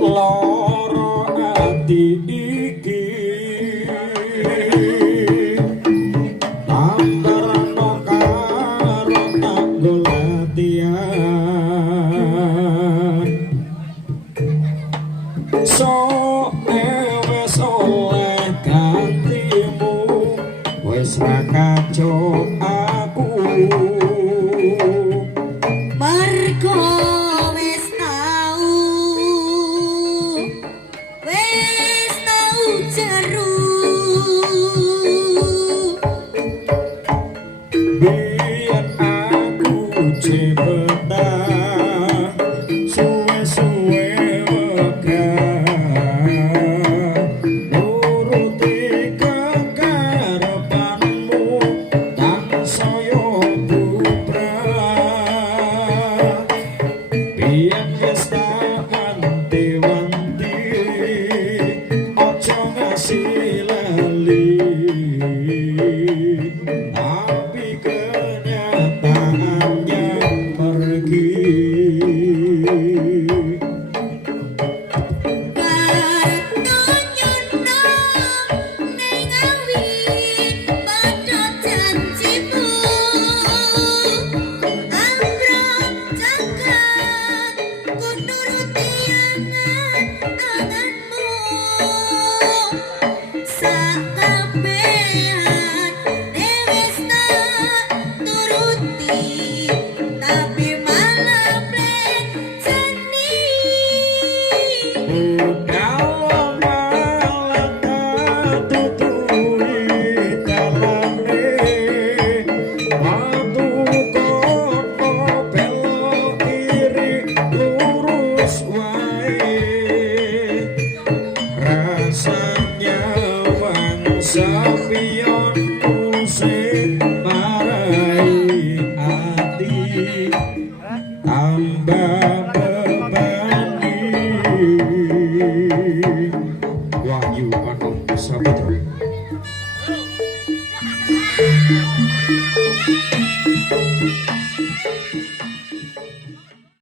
loro ati iki tambarno karo tanggo latihan so wes oleh gantimu wes ra kacok aku Margo wis tau jeru biar aku cepetan suwe-suwe wegah nuruti kekarepanmu tansaya bubrah biar wis tak wanti-wanti ojo ngasih lali tapi kenyataannya pergi tapi malah plekseni kalau malah tutui dalane matu kono belok kiri lurus wae rasanya bangsa pion musik marai hati tambah bebani Wahyu Panon sahabat